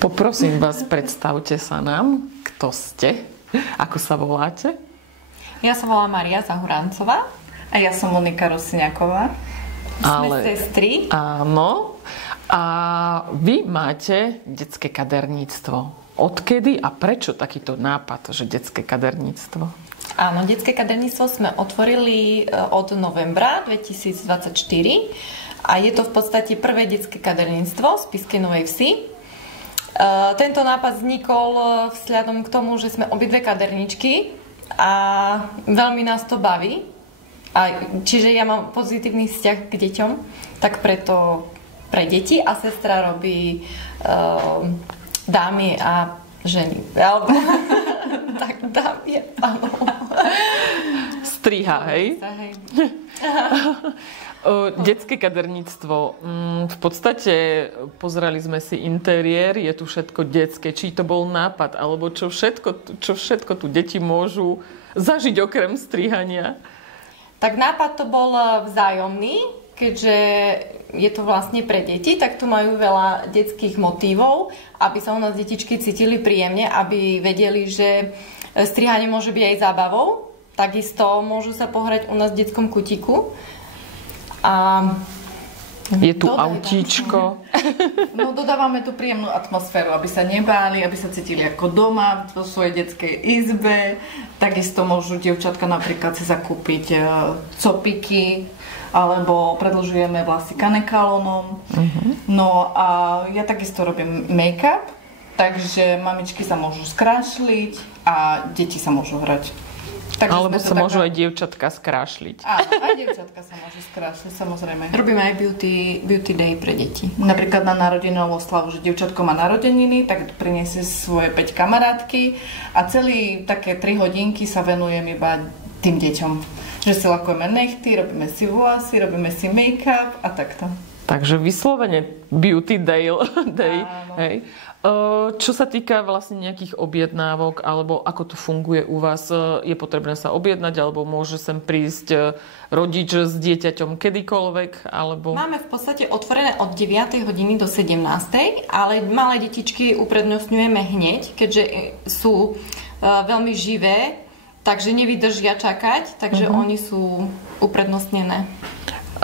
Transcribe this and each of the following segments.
Poprosím vás, predstavte sa nám, kto ste, ako sa voláte. Ja sa volám Mária Zahuráncová. A ja som Monika Rusňáková. Sme sestry. Áno. A vy máte detské kaderníctvo. Odkedy a prečo takýto nápad, že detské kaderníctvo? Áno, detské kaderníctvo sme otvorili od novembra 2024 a je to v podstate prvé detské kaderníctvo z Spišskej Novej Vsi. Tento nápad vznikol vzhľadom k tomu, že sme obidve kaderničky a veľmi nás to baví. Čiže ja mám pozitívny vzťah k deťom, tak preto pre deti a sestra robí dámy a ženy. Alebo tak dámy a pánov. Striha, hej? Detské kaderníctvo. V podstate pozerali sme si interiér, je tu všetko detské. Či to bol nápad, alebo čo všetko tu deti môžu zažiť okrem strihania? Tak nápad to bol vzájomný, keďže je to vlastne pre deti, tak tu majú veľa detských motívov, aby sa u nás detičky cítili príjemne, aby vedeli, že strihanie môže byť aj zábavou. Takisto môžu sa pohrať u nás v detskom kutiku. A je tu autíčko. No, dodávame tú príjemnú atmosféru, aby sa nebáli, aby sa cítili ako doma vo svojej detskej izbe. Takisto môžu dievčatka napríklad si zakúpiť copiky, alebo predĺžujeme vlasy kanekalónom. No a ja takisto robím make-up, takže mamičky sa môžu skrášliť a deti sa môžu hrať. Takže alebo sa môžu aj dievčatka skrášliť. Áno, aj dievčatka sa môžu skrášliť, samozrejme. Robíme aj beauty day pre deti. Napríklad na narodeninovú oslavu, že dievčatko má narodeniny, tak priniesie svoje 5 kamarátky a celé také 3 hodinky sa venujem iba tým deťom. Že si lakujeme nechty, robíme si vlasy, robíme si make-up a takto. Takže vyslovene beauty day. Hej. Čo sa týka vlastne nejakých objednávok, alebo ako to funguje u vás, je potrebné sa objednať, alebo môže sem prísť rodič s dieťaťom kedykoľvek, alebo... Máme v podstate otvorené od 9. hodiny do 17. ale malé detičky uprednostňujeme hneď, keďže sú veľmi živé, takže nevydržia čakať, takže oni sú uprednostnené.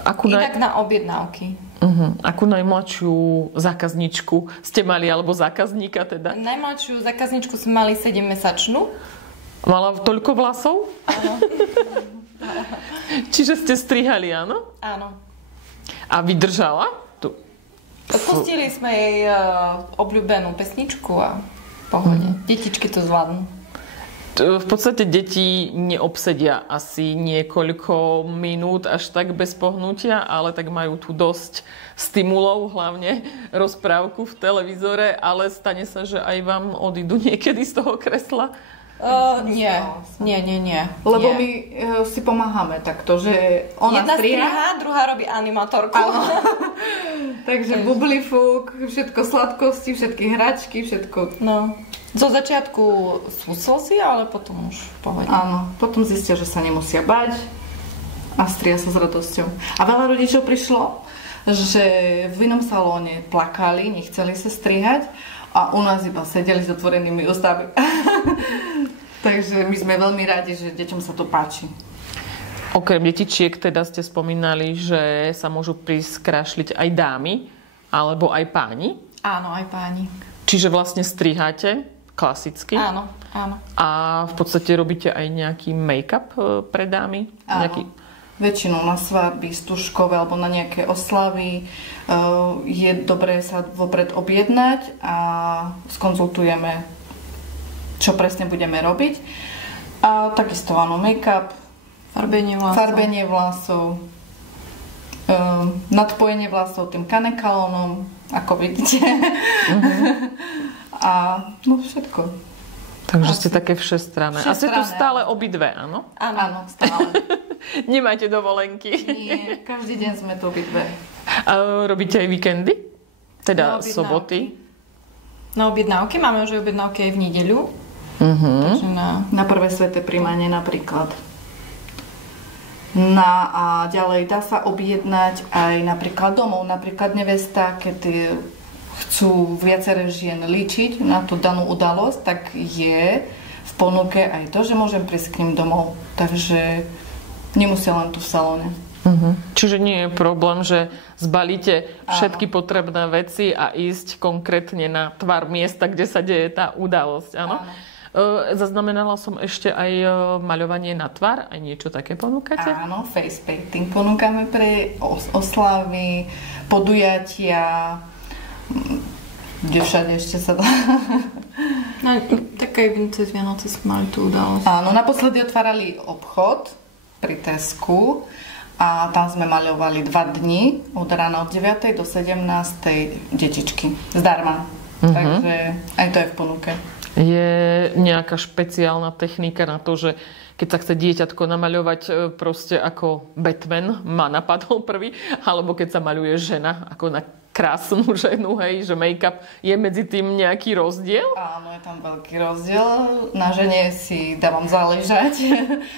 Inak na objednávky. Akú najmladšiu zákazničku ste mali, alebo zákazníka teda? Najmladšiu zákazničku sme mali 7-mesačnú. Mala toľko vlasov? Áno. Čiže ste strihali, áno? Áno. A vydržala? Pustili sme jej obľúbenú pesničku a pohode. Detičky to zvládnu. V podstate deti neobsedia asi niekoľko minút až tak bez pohnutia, ale tak majú tu dosť stimulov, hlavne rozprávku v televízore, ale stane sa, že aj vám odídu niekedy z toho kresla? Nie. Lebo my si pomáhame takto, že ona striha, druhá robí animatorku. Takže bublifúk, všetko sladkosti, všetky hračky, všetko. No. Zo začiatku sú slzy, ale potom už pohode. Áno, potom zistia, že sa nemusia bať a stria sa s radosťou. A veľa rodičov prišlo, že v inom salóne plakali, nechceli sa strihať a u nás iba sedeli s otvorenými ústami. Takže my sme veľmi radi, že deťom sa to páči. Okrem detičiek teda ste spomínali, že sa môžu prísť skrášliť aj dámy, alebo aj páni? Áno, aj páni. Čiže vlastne striháte klasicky? Áno. A v podstate robíte aj nejaký make-up pre dámy? Áno. Väčšinou na svadby, stužkové alebo na nejaké oslavy je dobré sa vopred objednať a skonzultujeme, čo presne budeme robiť. A takisto áno, make-up, farbenie vlasov, nadpojenie vlasov tým kanekalónom, ako vidíte. A no všetko. Takže ste také všestranné. A ste tu stále obidve, áno? Áno, stále. Nemáte dovolenky? Nie, každý deň sme tu obidve. A robíte aj víkendy? Teda soboty? Na objednávky. Máme už objednávky aj v nedeľu. Takže na prvé sväté príjmanie napríklad. A ďalej dá sa objednať aj napríklad domov. Napríklad nevesta, keď chcú viaceré žien líčiť na tú danú udalosť, tak je v ponuke aj to, že môžem prísť k ním domov. Takže nemusia len tu v salóne. Čiže nie je problém, že zbalíte všetky potrebné veci a ísť konkrétne na tvar miesta, kde sa deje tá udalosť. Áno? Zaznamenala som ešte aj maľovanie na tvar. Aj niečo také ponúkate? Áno, face painting ponúkame pre oslavy, podujatia, kde všade ešte sa dá. No, také cez Vianoce sme mali tú udalosť. Áno, naposledy otvárali obchod pri Tesku a tam sme maľovali 2 dni, od rána od 9. do 17. detičky. Zdarma. Takže aj to je v ponuke. Je nejaká špeciálna technika na to, že keď sa chce dieťatko namaľovať proste ako Batman, ma napadol prvý, alebo keď sa maľuje žena ako na krásnu ženu, hej, že make-up, je medzi tým nejaký rozdiel? Áno, je tam veľký rozdiel. Na žene si dávam záležať,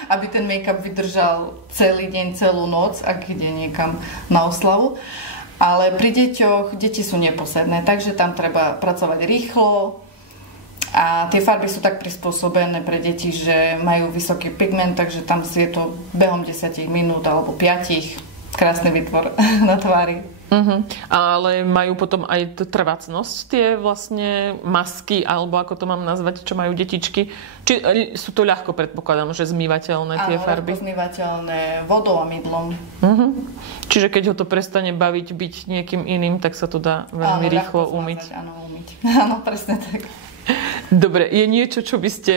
aby ten make-up vydržal celý deň, celú noc, ak ide niekam na oslavu. Ale pri deťoch, deti sú neposedné, takže tam treba pracovať rýchlo. A tie farby sú tak prispôsobené pre deti, že majú vysoký pigment, takže tam si je to behom 10 minút alebo 5 krásny výtvor na tvári. Ale majú potom aj trvácnosť tie vlastne masky, alebo ako to mám nazvať, čo majú detičky. Či sú to ľahko, predpokladám, že zmývateľné tie farby? Áno, ľahko zmývateľné vodou a mydlom. Čiže keď ho to prestane baviť byť niekým iným, tak sa to dá veľmi rýchlo umyť. Áno, umyť. Áno, presne tak. Dobre, je niečo, čo by ste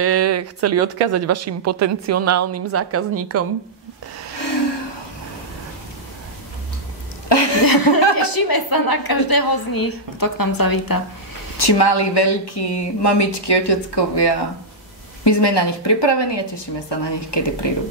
chceli odkázať vašim potenciálnym zákazníkom? Tešíme sa na každého z nich, kto k nám zavíta. Či malí, veľkí, mamičky, oteckovia. My sme na nich pripravení a tešíme sa na nich, kedy prídu.